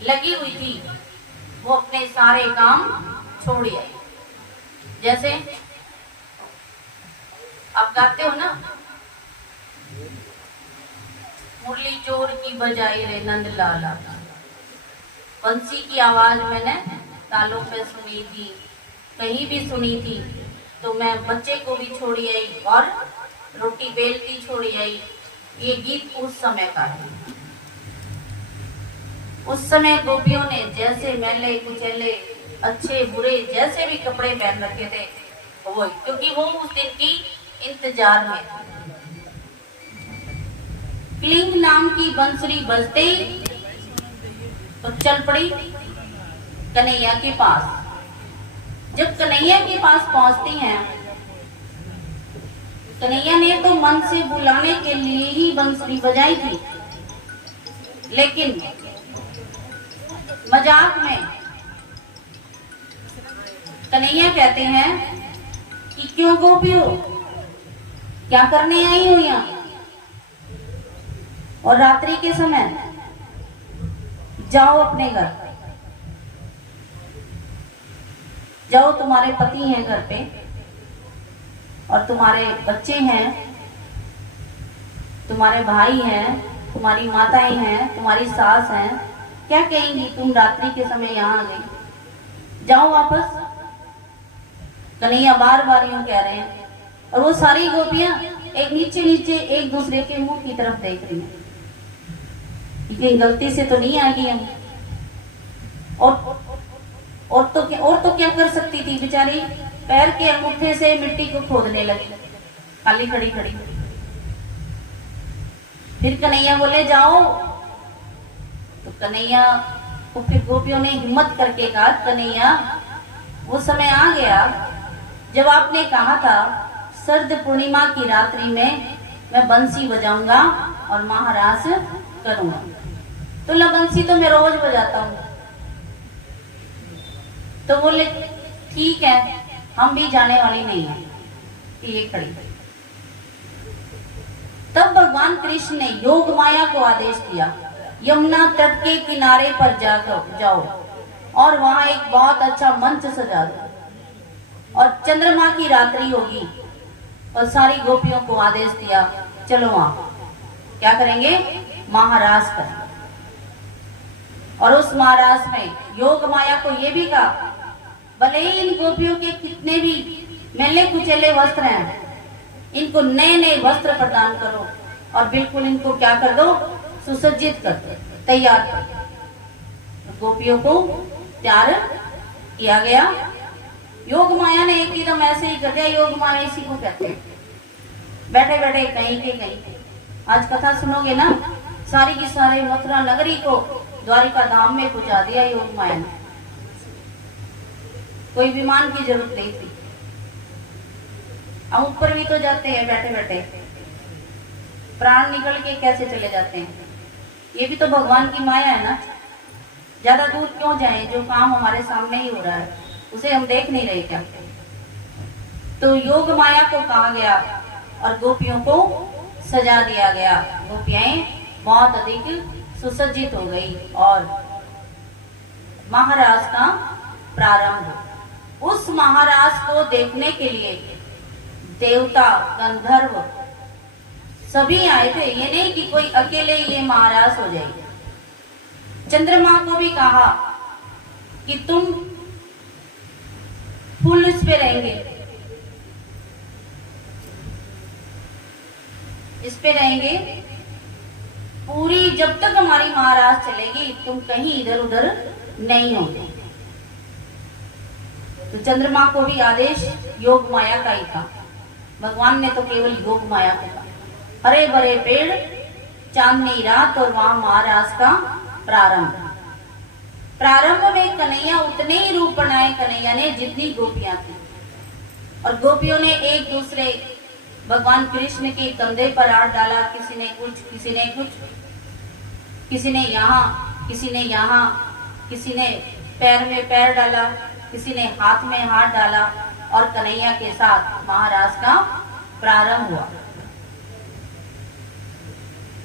लगी हुई थी, वो अपने सारे काम छोड़ आई। जैसे आप गाते हो ना, मुरली चोर की बजाई रे नंद लाला, बंसी की आवाज मैंने तालों पे सुनी थी, कहीं भी सुनी थी, तो मैं बच्चे को भी छोड़ी आई और रोटी बेलती छोड़ी आई। ये गीत उस समय का है। उस समय गोपियों ने जैसे मैले कुचैले अच्छे बुरे जैसे भी कपड़े पहन रखे थे वो, क्योंकि वो उस दिन की इंतजार में थी। क्लिंग नाम की बंसुरी बजते ही तो चल पड़ी कन्हैया के पास। जब कन्हैया के पास पहुंचती हैं, कन्हैया ने तो मन से बुलाने के लिए ही बंसुरी बजाई थी, लेकिन मजाक में कन्हैया कहते हैं कि क्यों गोपियों, क्या करने आई हो यहाँ, और रात्रि के समय जाओ अपने घर, जाओ, तुम्हारे पति हैं घर पे और तुम्हारे बच्चे हैं, तुम्हारे भाई हैं, तुम्हारी माताएं हैं, तुम्हारी सास हैं, क्या कहेंगी तुम रात्रि के समय यहाँ आ गई, जाओ वापस। कन्हैया बार बार यूं कह रहे हैं, और वो सारी गोपियां एक नीचे नीचे एक दूसरे के मुंह की तरफ देख रही हैं, लेकिन गलती से तो नहीं आ गई हम। और तो क्या कर सकती थी बेचारी, पैर के अंगूठे से मिट्टी को खोदने लगी खाली खड़ी खड़ी। फिर कन्हैया बोले जाओ, तो कन्हैया को फिर गोपियों ने हिम्मत करके कहा, कन्हैया वो समय आ गया जब आपने कहा था शरद पूर्णिमा की रात्रि में मैं बंसी बजाऊंगा और महारास करूंगा, तो ला बंसी तो मैं रोज बजाता हूं। तो बोले ठीक है, हम भी जाने वाली नहीं है, ये खड़ी। तब भगवान कृष्ण ने योग माया को आदेश दिया, यमुना तट के किनारे पर जाओ और वहां एक बहुत अच्छा मंच सजा दो, और चंद्रमा की रात्रि होगी, और सारी गोपियों को आदेश दिया चलो वहां क्या करेंगे, महारास करेंगे। और उस महारास में योग माया को ये भी कहा, भले ही इन गोपियों के कितने भी मैले कुचैले वस्त्र हैं, इनको नए नए वस्त्र प्रदान करो और बिल्कुल इनको क्या कर दो, सुसज्जित कर दो, तैयार कर दो। गोपियों को तैयार किया गया। योग माया ने एकदम ऐसे ही कर दिया, योग माया इसी को कहते हैं, बैठे बैठे कहीं के कहीं। आज कथा सुनोगे ना, सारी की सारी मथुरा नगरी को द्वारिका धाम में पहुंचा दिया योग माया ने, कोई विमान की जरूरत नहीं थी। हम ऊपर भी तो जाते हैं बैठे बैठे, प्राण निकल के कैसे चले जाते हैं, ये भी तो भगवान की माया है ना। ज्यादा दूर क्यों जाएं, जो काम हमारे सामने ही हो रहा है उसे हम देख नहीं रहे क्या। तो योग माया को कहा गया और गोपियों को सजा दिया गया। गोपियां बहुत अधिक सुसज्जित हो गई और महाराज का प्रारंभ। उस महाराज को देखने के लिए देवता, गंधर्व सभी आए थे, ये नहीं कि कोई अकेले ये महाराज हो जाए। चंद्रमा को भी कहा कि तुम फुल इस पे रहेंगे, इस पे रहेंगे पूरी, जब तक हमारी महाराज चलेगी तुम कहीं इधर उधर नहीं होगे। तो चंद्रमा को भी आदेश योग माया का ही था, भगवान ने तो केवल योग माया को कहा। हरे भरे पेड़, चांदनी रात और वहां महाराज का प्रारंभ। प्रारंभ में कन्हैया उतने ही रूप बनाए कन्हैया ने जितनी गोपियां थी, और गोपियों ने एक दूसरे भगवान कृष्ण के कंधे पर हाथ डाला, किसी ने कुछ, किसी ने कुछ, किसी ने यहाँ, किसी ने यहाँ, किसी ने पैर में पैर डाला, किसी ने हाथ में हाथ डाला, और कन्हैया के साथ महाराज का प्रारंभ हुआ।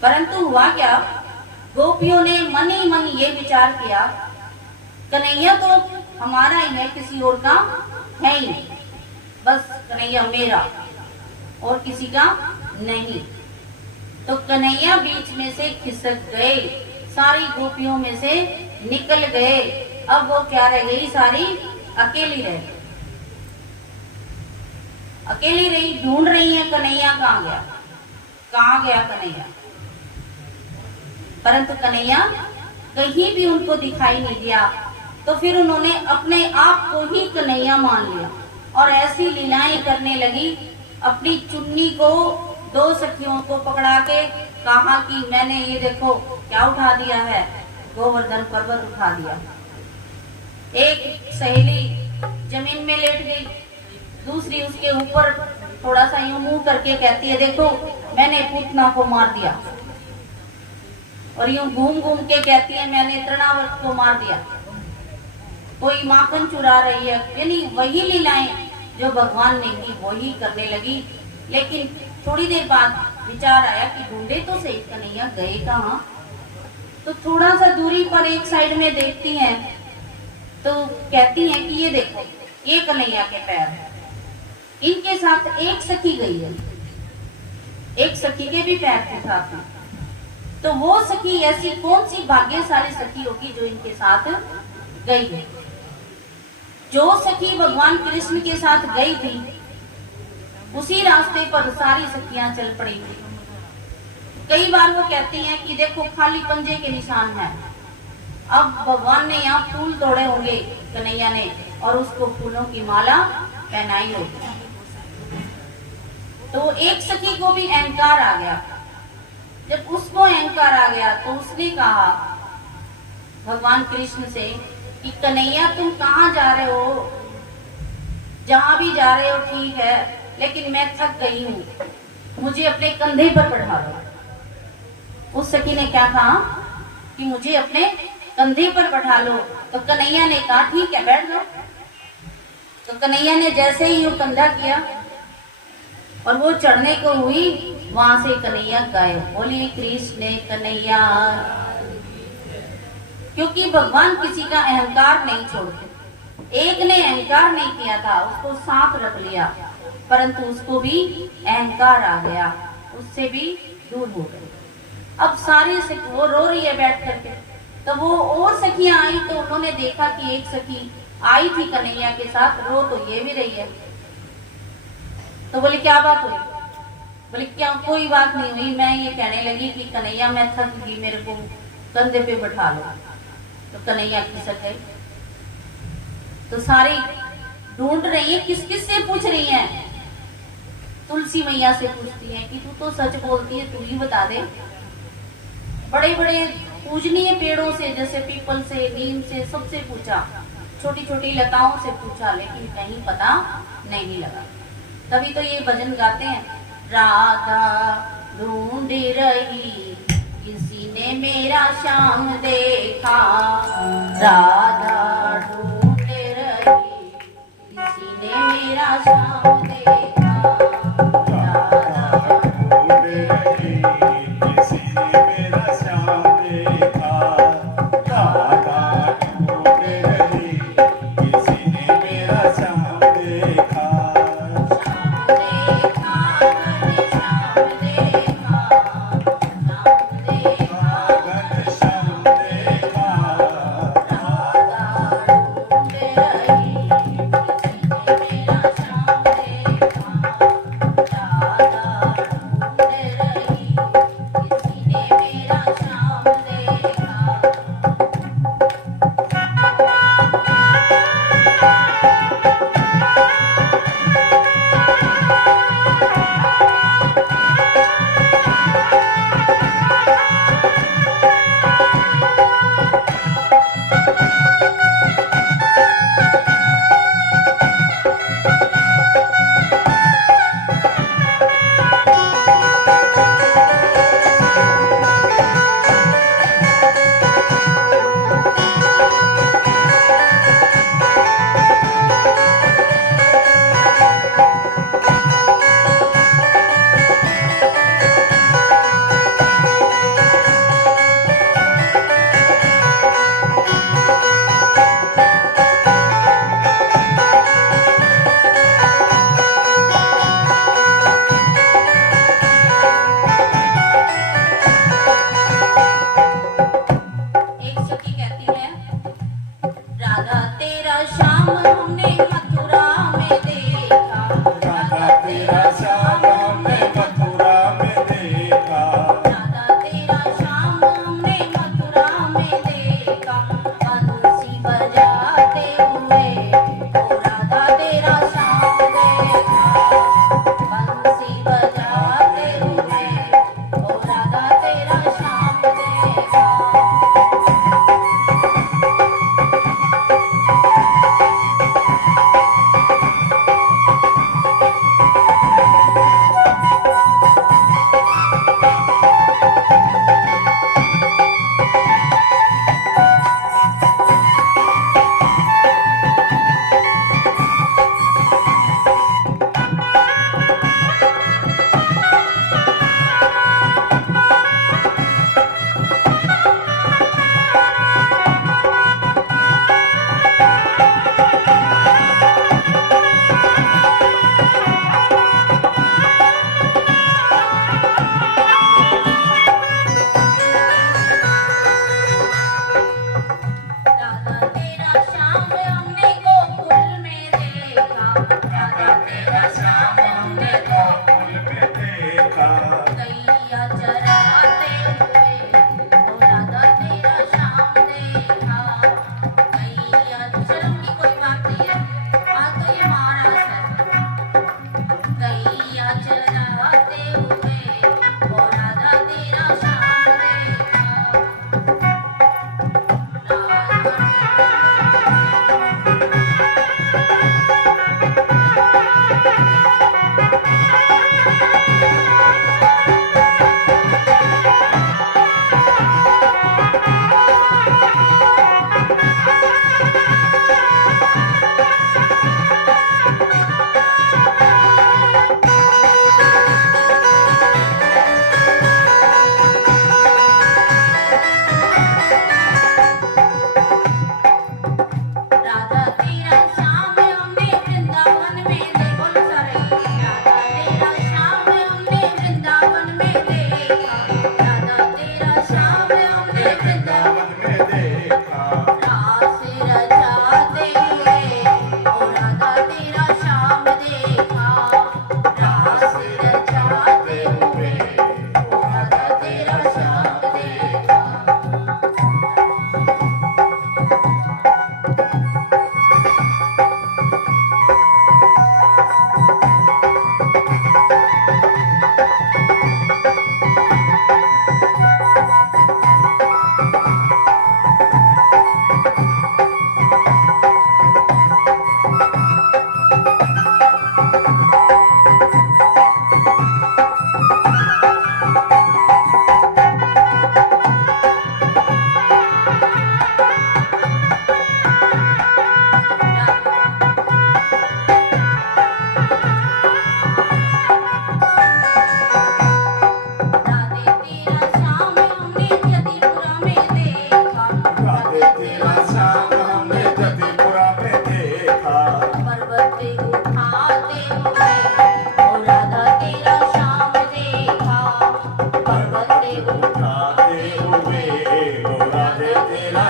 परंतु हुआ क्या गोपियों ने मन ही मन ये विचार किया, कन्हैया तो हमारा ही है, किसी और का है ही नहीं, बस कन्हैया मेरा और किसी का नहीं। तो कन्हैया बीच में से खिसक गए, सारी गोपियों में से निकल गए। अब वो क्या रह गई, सारी अकेली रह गई, अकेली रही, ढूंढ रही है कन्हैया कहाँ गया, कहाँ गया कन्हैया। परंतु कन्हैया कहीं भी उनको दिखाई नहीं दिया। तो फिर उन्होंने अपने आप को ही कन्हैया मान लिया और ऐसी लीलाएं करने लगी। अपनी चुन्नी को दो सखियों को पकड़ा के कहा कि मैंने ये देखो क्या उठा दिया है, गोवर्धन पर्वत उठा दिया। एक सहेली जमीन में लेट गई, दूसरी उसके ऊपर थोड़ा सा यूं मुंह करके कहती है, देखो मैंने पूतना को मार दिया। और यूं घूम घूम के कहती है, मैंने तृणावर्त को मार दिया। कोई माखन चुरा रही है, यानी वही लीलाएं जो भगवान ने की वही करने लगी। लेकिन थोड़ी देर बाद विचार आया कि ढूंढे तो सही कन्हैया गए कहाँ। तो थोड़ा सा दूरी पर एक साइड में देखती हैं तो कहती हैं कि ये देखो ये कन्हैया के पैर हैं। इनके साथ एक सखी गई है, एक सखी के भी पैर थे साथ में। तो वो सखी ऐसी कौन सी भाग्यशाली सखी होगी जो इनके साथ गई है। जो सखी भगवान कृष्ण के साथ गई थी उसी रास्ते पर सारी सखियां चल पड़ी थी। कई बार वो कहती हैं कि देखो खाली पंजे के निशान हैं। अब भगवान ने यहाँ फूल तोड़े होंगे कन्हैया ने और उसको फूलों की माला पहनाई होगी। तो एक सखी को भी अहंकार आ गया। जब उसको अहंकार आ गया तो उसने कहा भगवान कृष्ण से कि कन्हैया तुम कहाँ जा रहे हो, जहां भी जा रहे हो ठीक है, लेकिन मैं थक गई हूँ, मुझे अपने कंधे पर बैठा लो। उस सखी ने क्या कहा कि मुझे अपने कंधे पर बैठा लो। तो कन्हैया ने कहा ठीक है बैठ जाओ। तो कन्हैया ने जैसे ही वो कंधा किया और वो चढ़ने को हुई, वहां से कन्हैया गायब। बोलिए कृष्ण कन्हैया। क्योंकि भगवान किसी का अहंकार नहीं छोड़ते। एक ने अहंकार नहीं किया था, उसको साथ रख लिया, परंतु उसको भी अहंकार आ गया, उससे भी दूर हो गई। अब सारी वो रो रही है बैठ करके। तब वो और सखियां आई तो उन्होंने देखा कि एक सखी आई थी कन्हैया के साथ, रो तो ये भी रही है। तो बोले क्या बात हुई? बोले क्या कोई बात नहीं हुई, मैं ये कहने लगी कि कन्हैया मैं थक गई, मेरे को कंधे पे बैठा लो। तो कन्हैया खिसक गई। तो सारी ढूंढ रही है, किस किस से पूछ रही है? तुलसी मैया से पूछती है कि तू तो सच बोलती है, तू ही बता दे। बड़े बड़े पूजनीय पेड़ों से जैसे पीपल से, नीम से, सबसे पूछा, छोटी छोटी लताओं से पूछा, लेकिन कहीं पता नहीं लगा। तभी तो ये भजन गाते हैं, राधा ढूंढ रही किसी ने मेरा श्याम देखा, राधा ढूंढ रही किसी ने मेरा श्याम देखा, राधा ढूंढ रही किसी ने मेरा श्याम देखा, राधा ढूंढ रही किसी ने मेरा श्याम देखा,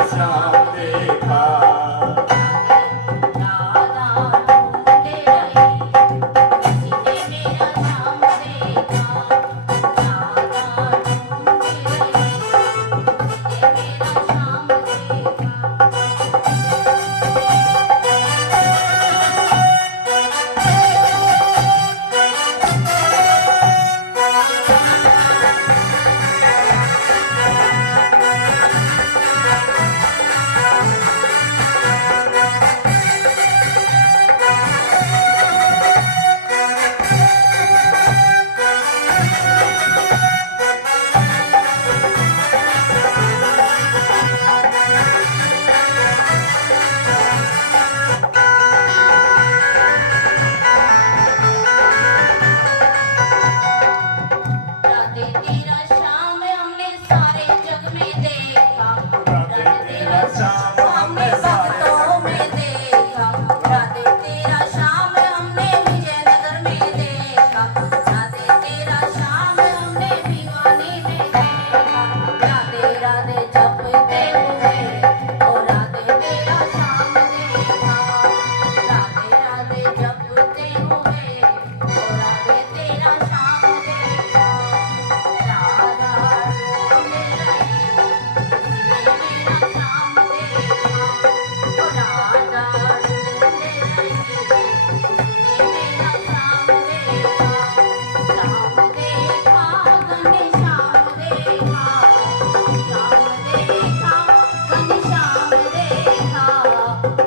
श्याम देखा। राधा ढूंढे रही, किसी ने मेरा श्याम देखा। राधा ढूंढे रही, किसी ने मेरा श्याम देखा। राधे तेरा श्याम हमने सारे जग में देखा। राधे तेरा श्याम हमने भक्तों में देखा। राधे तेरा श्याम हमने विजयनगर में देखा। राधे तेरा श्याम हमने भिवानी में देखा। राधे राधे जपते हुए ओ राधे तेरा श्याम देखा। राधे राधे जपते हुए ओ राधे तेरा श्याम देखा। राधा ढूंढे रही, किसी ने मेरा श्याम देखा। ओ राधा ढूंढे रही, किसी ने मेरा श्याम देखा। श्याम देखा घनश्याम देखा। श्याम देखा घनश्याम देखा।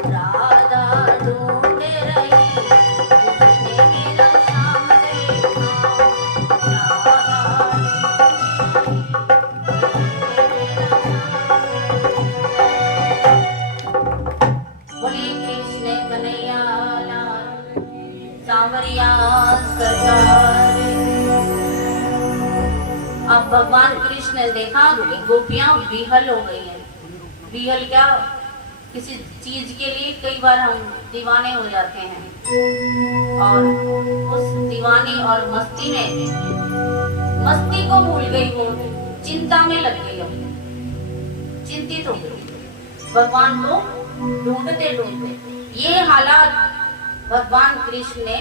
राधा ढूंढे रही, किसी ने मेरा श्याम देखा। राधा बोले कृष्ण कन्हैया लाल, सांवरिया सरकार। अब भगवान कृष्ण ने देखा कि गोपियां विहल हो गई हैं। विहल क्या, किसी चीज के लिए कई बार हम दीवाने हो जाते हैं और उस दीवानी और मस्ती में मस्ती को भूल गई, वो चिंता में लग गई, अब चिंतित हो गई, भगवान को ढूंढते ढूंढते। ये हालात भगवान कृष्ण ने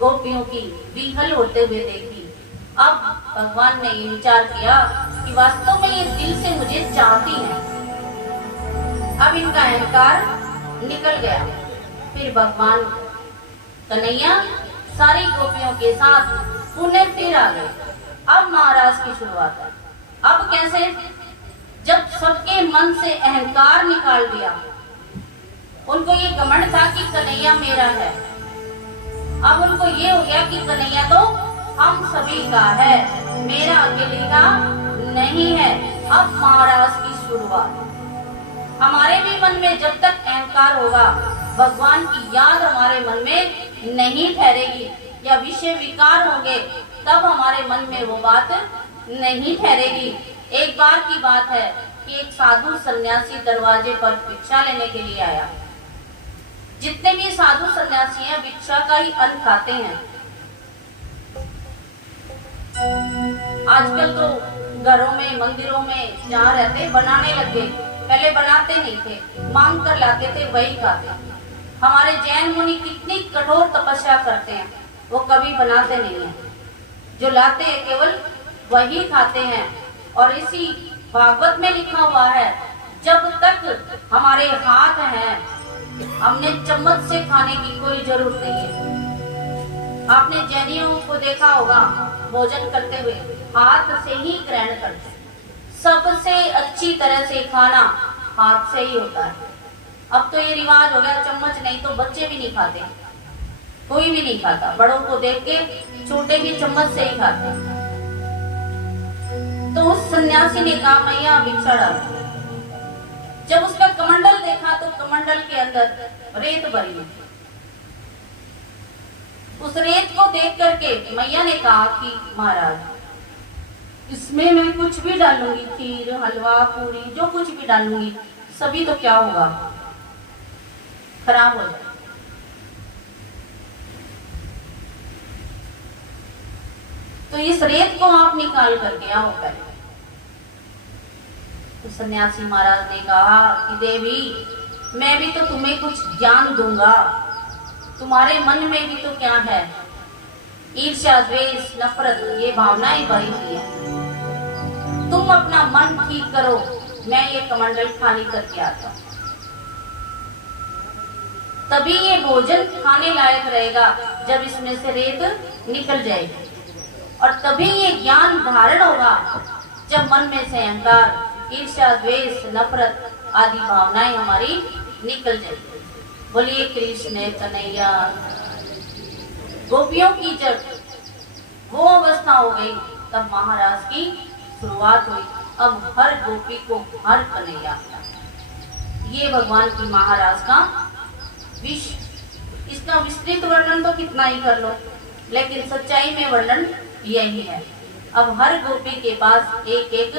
गोपियों की विहल होते हुए देखी। अब भगवान ने ये विचार किया कि वास्तव में ये दिल से मुझे चाहती है। अब इनका अहंकार निकल गया। फिर भगवान कन्हैया सारी गोपियों के साथ पुनः फिर आ गए। अब महाराज की शुरुआत है। अब कैसे, जब सबके मन से अहंकार निकाल दिया, उनको ये घमंड था कि कन्हैया मेरा है। अब उनको ये हो गया कि कन्हैया तो हम सभी का है, मेरा अकेले का नहीं है। अब महाराज की शुरुआत। हमारे भी मन में जब तक अहंकार होगा, भगवान की याद हमारे मन में नहीं ठहरेगी या विषय विकार होंगे, तब हमारे मन में वो बात नहीं ठहरेगी। एक बार की बात है कि एक साधु सन्यासी दरवाजे पर भिक्षा लेने के लिए आया। जितने भी साधु सन्यासी हैं भिक्षा का ही अन्न खाते हैं। आजकल तो घरों में, मंदिरों में जहाँ रहते बनाने लगे। पहले बनाते नहीं थे, मांग कर लाते थे, वही खाते। हमारे जैन मुनि कितनी कठोर तपस्या करते हैं, वो कभी बनाते नहीं हैं। जो लाते हैं केवल वही खाते हैं। और इसी भागवत में लिखा हुआ है, जब तक हमारे हाथ हैं, हमने चम्मच से खाने की कोई जरूरत नहीं है। आपने जैनियों को देखा होगा, भोजन करते हुए हाथ से ही ग्रहण करते। सबसे अच्छी तरह से खाना हाथ से ही होता है। अब तो ये रिवाज हो गया, चम्मच नहीं तो बच्चे भी नहीं खाते, कोई भी नहीं खाता। बड़ों को देख के छोटे भी चम्मच से ही खाते। तो उस सन्यासी ने कहा, मैया भिक्षा डाल। जब उसका कमंडल देखा तो कमंडल के अंदर रेत भरी है। उस रेत को देख करके मैया ने कहा कि महाराज, इसमें मैं कुछ भी डालूंगी, खीर, हलवा, पूरी, जो कुछ भी डालूंगी, सभी तो क्या होगा, खराब हो जाए। तो इस रेत को आप निकाल करके आओ पहले। तो सन्यासी महाराज ने कहा कि देवी, मैं भी तो तुम्हें कुछ ज्ञान दूंगा। तुम्हारे मन में भी तो क्या है, ईर्ष्या, द्वेष, नफरत, ये भावनाएं भरी हुई है। तुम अपना मन ठीक करो, मैं ये कमंडल खाली करके आता हूं। तभी ये भोजन खाने लायक रहेगा जब इसमें से रेत निकल जाएगी, और तभी ये ज्ञान धारण होगा जब मन में से अहंकार, ईर्ष्या, द्वेष, नफरत आदि भावनाएं हमारी निकल जाएगी। बोलिए कृष्ण कन्हैया। गोपियों की जब वो अवस्था हो गई तब महाराज की शुरुआत हुई। अब हर गोपी को हर कन्हैया, ये भगवान की महाराज का विश्व। इसका विस्तृत वर्णन तो कितना ही कर लो, लेकिन सच्चाई में वर्णन यही है। अब हर गोपी के पास एक एक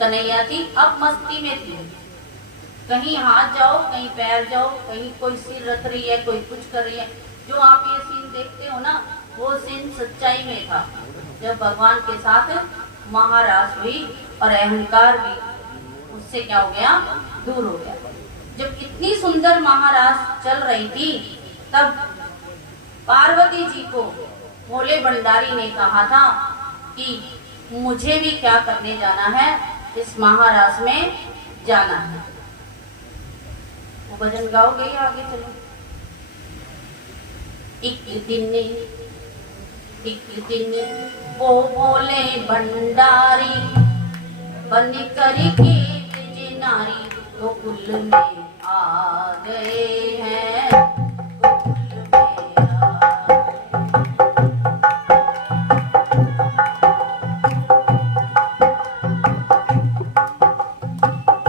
कन्हैया थी। अब मस्ती में थी, कहीं हाथ जाओ, कहीं पैर जाओ, कहीं कोई सिर रख रही है, कोई कुछ कर रही है। जो आप ये सीन देखते हो ना, वो सीन सच्चाई में था जब भगवान के साथ महाराज हुई और अहंकार भी उससे क्या हो गया, दूर हो गया। जब इतनी सुंदर महाराज चल रही थी तब पार्वती जी को भोले भंडारी ने कहा था कि मुझे भी क्या करने जाना है, इस महाराज में जाना है। वो भजन गाओगे या आगे चलो। एक दिन वो भोले भंडारी बन करके नारी गोकुल में आ गए हैं, गोकुल में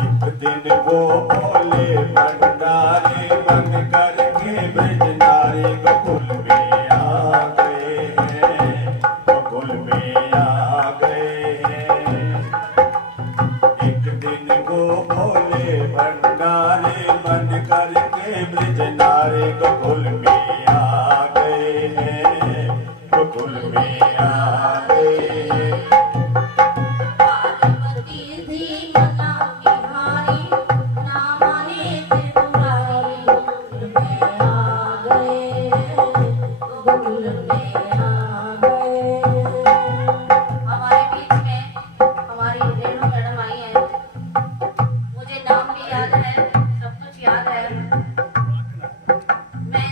एक दिन वो भोले भंडारी बन करके ब्रज नारी गोकुल में आ गए हैं, गोकुल में आ गए हैं। एक दिन वो भोले भंडारी बन करके ब्रज नारी गोकुल में आ गए हैं, गोकुल में आ गए हैं। पार्वती थी मना बिहारी, ना माने त्रिपुरारी, गोकुल में आ गए, गोकुल में आ गए। हमारे बीच में हमारी रेणु मैडम आई है, मुझे नाम भी याद है, सब कुछ याद है। मैं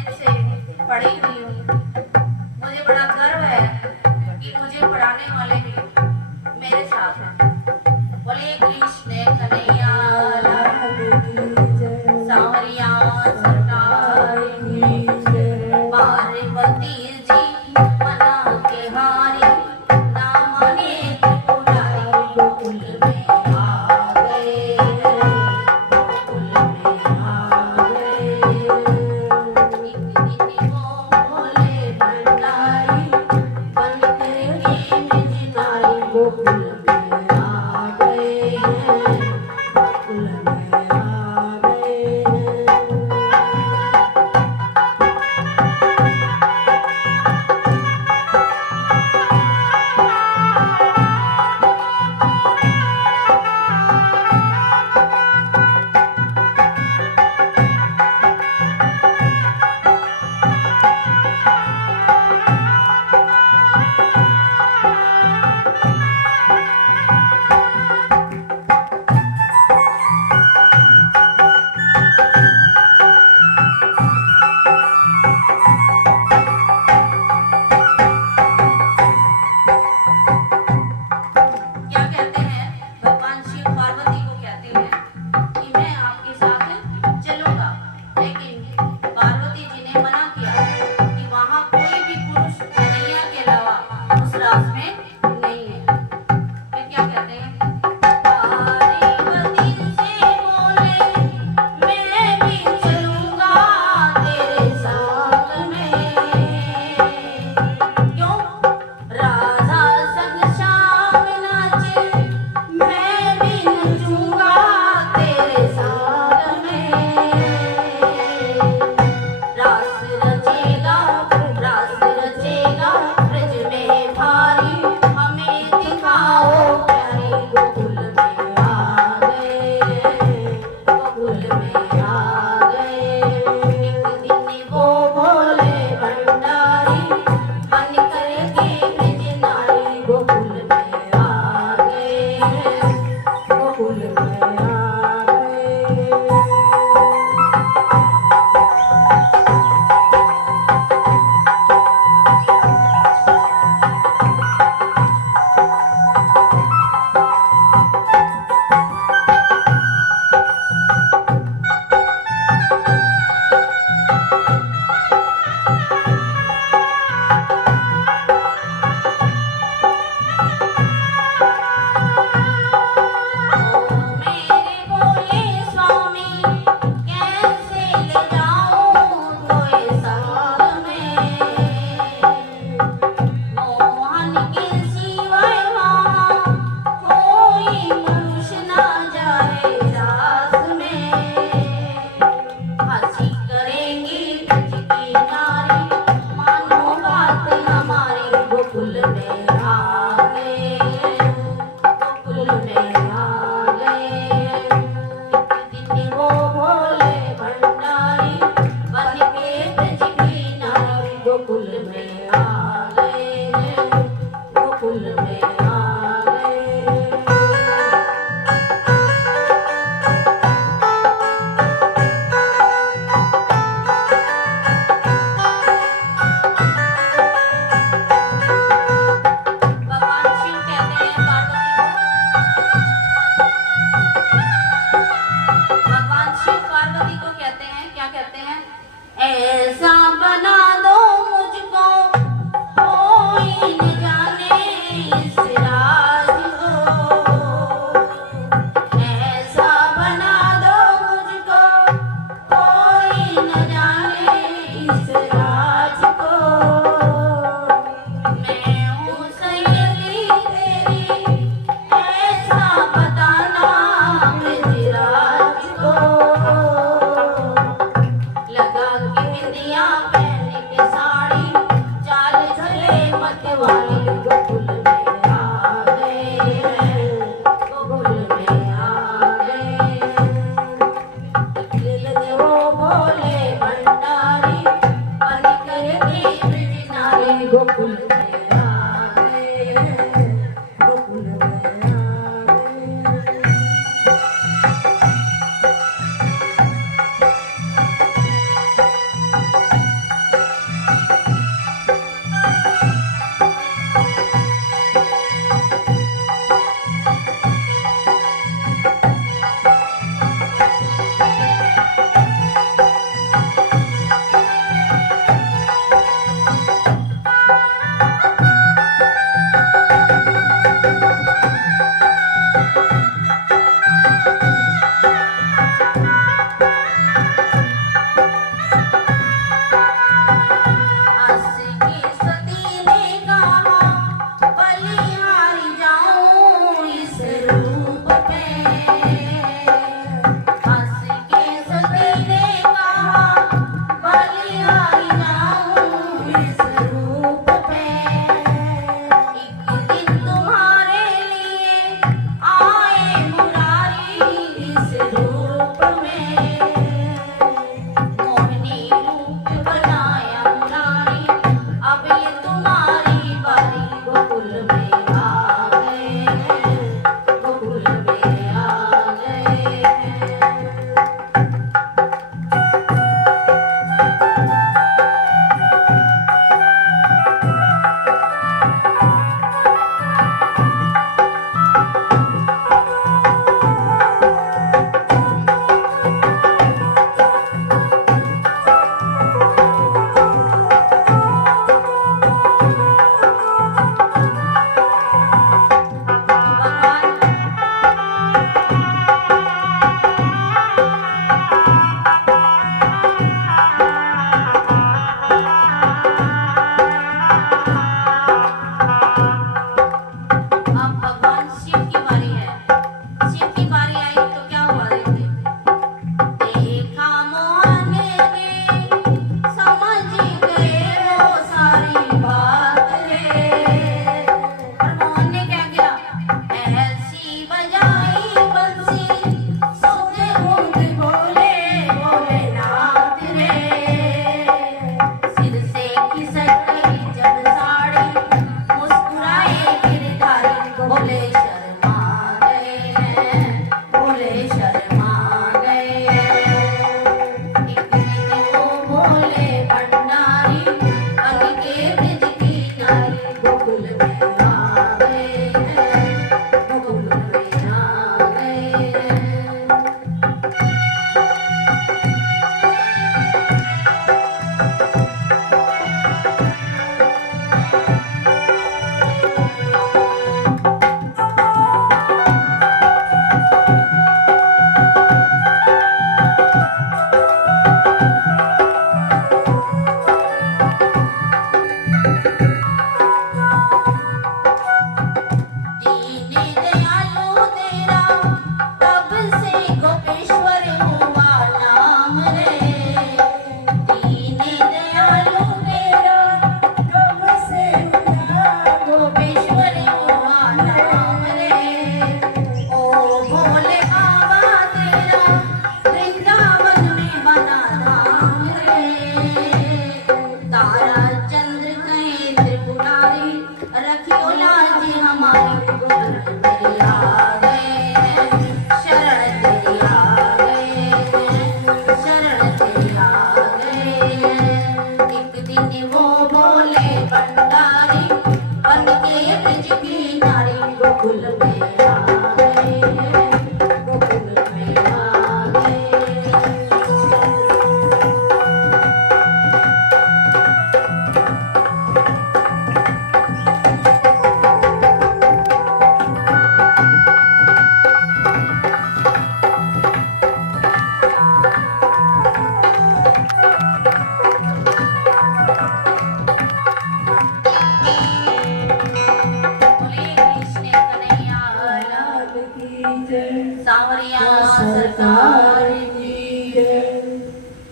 सांवरिया सरकार की जय।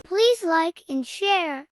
Please like and share.